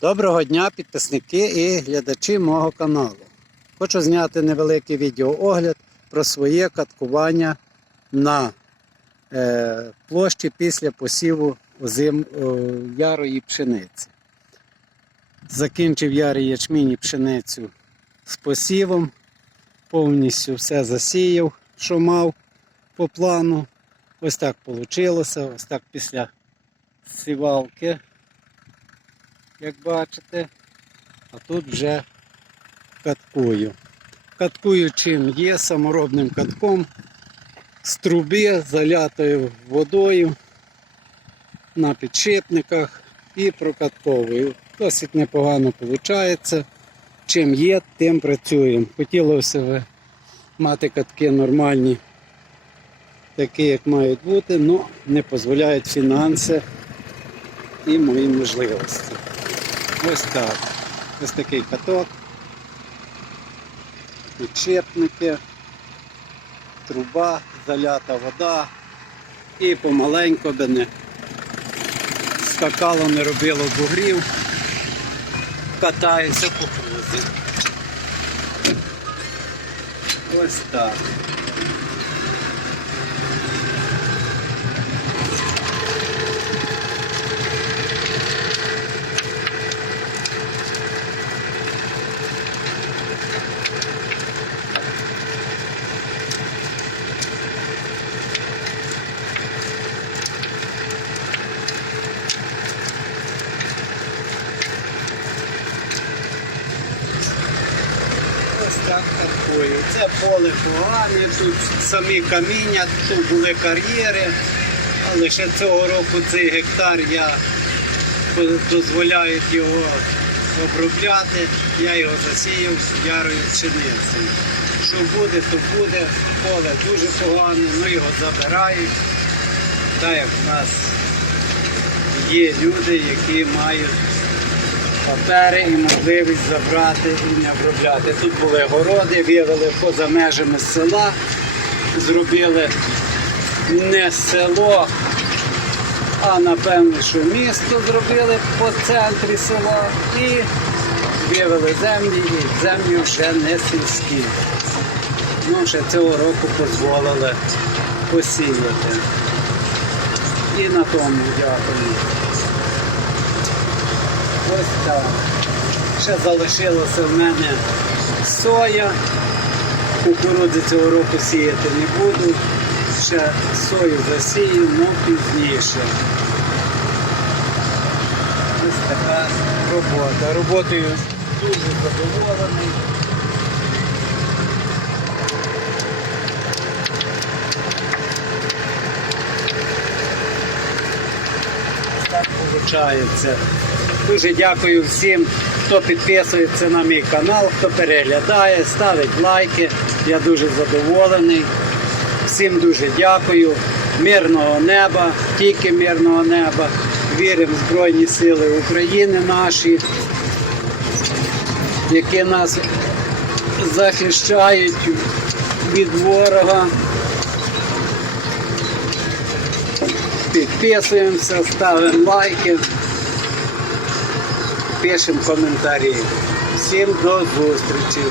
Доброго дня, підписники і глядачі мого каналу. Хочу зняти невеликий відеоогляд про своє каткування на е, площі після посіву озим, о, ярої пшениці. Закінчив ярий ячмінь і пшеницю з посівом, повністю все засіяв, що мав по плану. Ось так вийшло, ось так після сівалки як бачите. А тут вже каткую. Каткую чим є, саморобним катком з труби, залятою водою на підшипниках і прокатковую. Досить непогано виходить. Чим є, тим працюємо. Хотілося б мати катки нормальні, такі, як мають бути, але не дозволяють фінанси і мої можливості. Ось так. Ось такий каток. Підшипники, труба, залята вода. І помаленько би не скакало, не робило бугрів. Катаюся по крузі. Ось так. Ось так каткую. Це поле погане, тут самі каміння, тут були кар'єри, але ще цього року цей гектар я дозволяють його обробляти. Я його засіяв з ярою пшеницею. Що буде, то буде. Поле дуже погане, ну його забирають. Так як в нас є люди, які мають папери і можливість забрати і не обробляти. Тут були городи, вивели поза межами села, зробили не село, а напевно, що місто зробили по центрі села і вивели землі, і землі вже не сільські. Ну, ще цього року дозволили посіяти. І на тому дякую. Ось так. Ще залишилося в мене соя. Кукурудзи цього року сіяти не буду. Ще сою засію, але пізніше. Ось така робота. Роботою дуже задоволений. Так виходить. Дуже дякую всім, хто підписується на мій канал, хто переглядає, ставить лайки. Я дуже задоволений. Всім дуже дякую. Мирного неба, тільки мирного неба. Віримо в Збройні Сили України наші, які нас захищають від ворога. Підписуємося, ставимо лайки пишемо коментарі. Всім до зустрічі!